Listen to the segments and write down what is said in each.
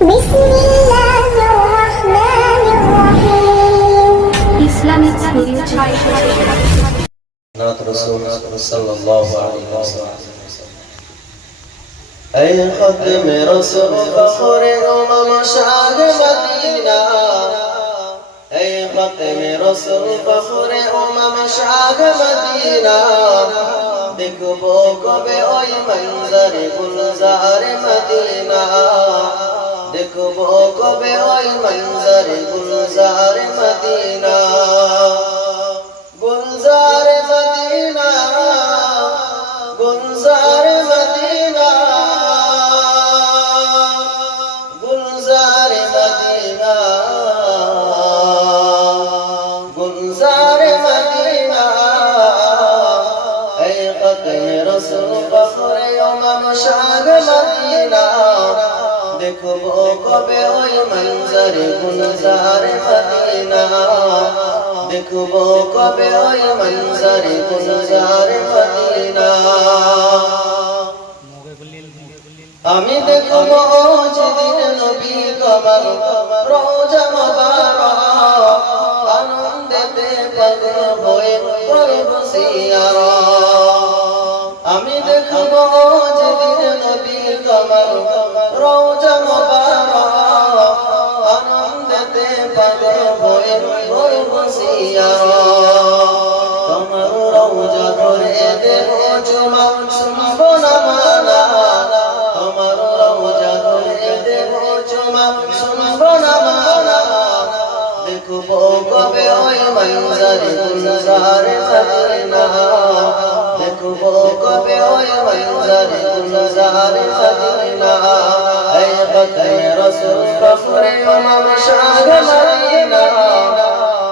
بسم الله الرحمن الرحيم Islamic story 600 नात रसूल सल्लल्लाहु अलैहि वसल्लम ऐ खत्म रसूल फखरे उमम शाह मदीना ऐ खत्म रसूल फखरे उमम शाह मदीना देखबो कबे ओई मंजर गुलजार मदीना देखबो कबे ओई मंजर गुलजार मदीना गुलजार मदीना गुलजार मदीना गुलजार मदीना गुलजार मदीना ऐ खत्म रसूल फखरे उमम शाह मदीना देखबो कबे ओई मंजर गुलजार मदीना देखबो कबे ओई मंजर गुलजार मदीना আমি দেখবো যেদিন নবী কবর রওজা মুবারক আনন্দেতে পাগল হয়ে করব সিয়ারত আমি দেখবো যেদিন নবী কবর রওজা মুবারক আনন্দেতে পাগল হয়ে করব সিয়ারত তোমার রওজা ধরে দেব চুমা শুনবো না মানা তোমার রওজা ধরে দেব চুমা শুনবো না মানা দেখবো কবে ওই মঞ্জর গুলজার মদিনা দেখবো কবে ওই মঞ্জর গুলজার মদিনা এই খতমে রাসূল ফখরে উমম শাহ মদিনা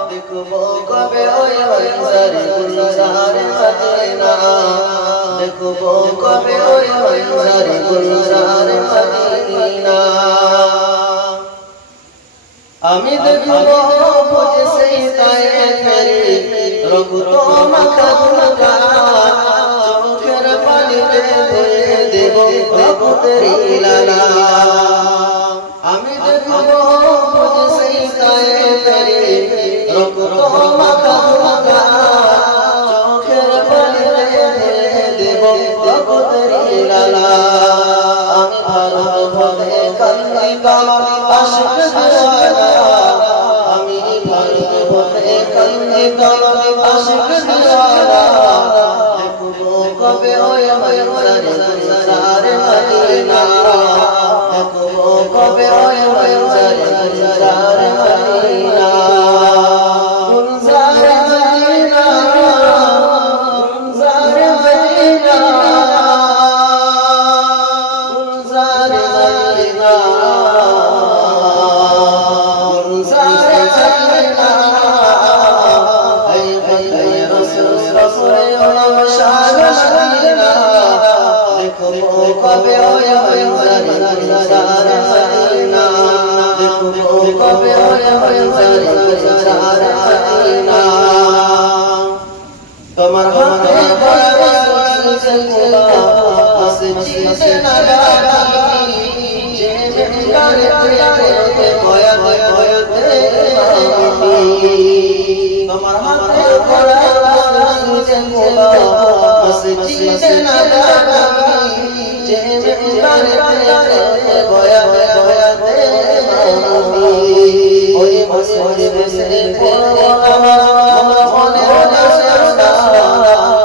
দেখবো কবে ওই মঞ্জর গুলজার মদিনা দেখবো কবে ওই মঞ্জর গুলজার মদিনা আমি দেখবো বুঝে সেই তায়ে ফেরি রক্ত মাখা গুলগা চোখের পানিতে ধুয়ে দেব রক্তের লালা আমি দেখবো বুঝে সেই তায়ে ফেরি রক্ত মাখা গুলগা চোখের পানিতে ধুয়ে দেব রক্তের লালা আমি ভারত ভবে কান্দি কামা আশিক দিওয়ানা আমি ভারত ভবে কান্দি কামা আশিক দিওয়ানা দেখবো কবে ওই মঞ্জর গুলজার মদিনা দেখবো কবে ওই মঞ্জর গুলজার মদিনা গুলজার মদিনা গুলজার মদিনা গুলজার মদিনা গুলজার মদিনা এই খতমে রাসূল ফখরে উমম শাহ মদিনা দেখবো কবে ওই মঞ্জর গুলজার মদিনা দেখবো কবে ওই মঞ্জর গুলজার মদিনা তোমার হাতে পড়া রাসূল সাল্লাল্লাহু আলাইহি ওয়াসাল্লাম যে মিলারে পেতে বয়া বয়াতে তোমার হাতে পড়া রাসূল সাল্লাল্লাহু যে মিলারে পেতে বয়া বয়াতে ওই মসজিদে বসে পড়ো নামাজ মনে মনে সরদা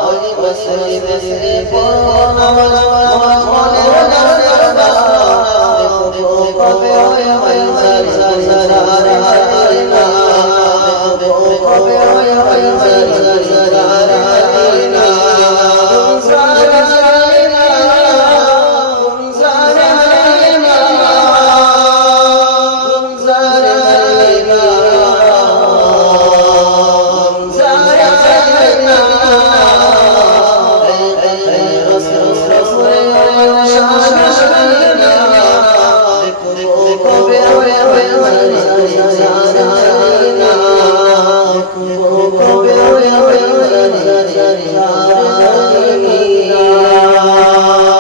ওই মসজিদে বসে পড়ো নামাজ মনে মনে সরদা দেখবো কবে ওই মঞ্জর গুলজার মদিনা দেখবো কবে ওই মঞ্জর গুলজার মদিনা গুলজার মদিনা গুলজার মদিনা গুলজার মদিনা গুলজার মদিনা এই রাসূল ফখরে উমম শাহ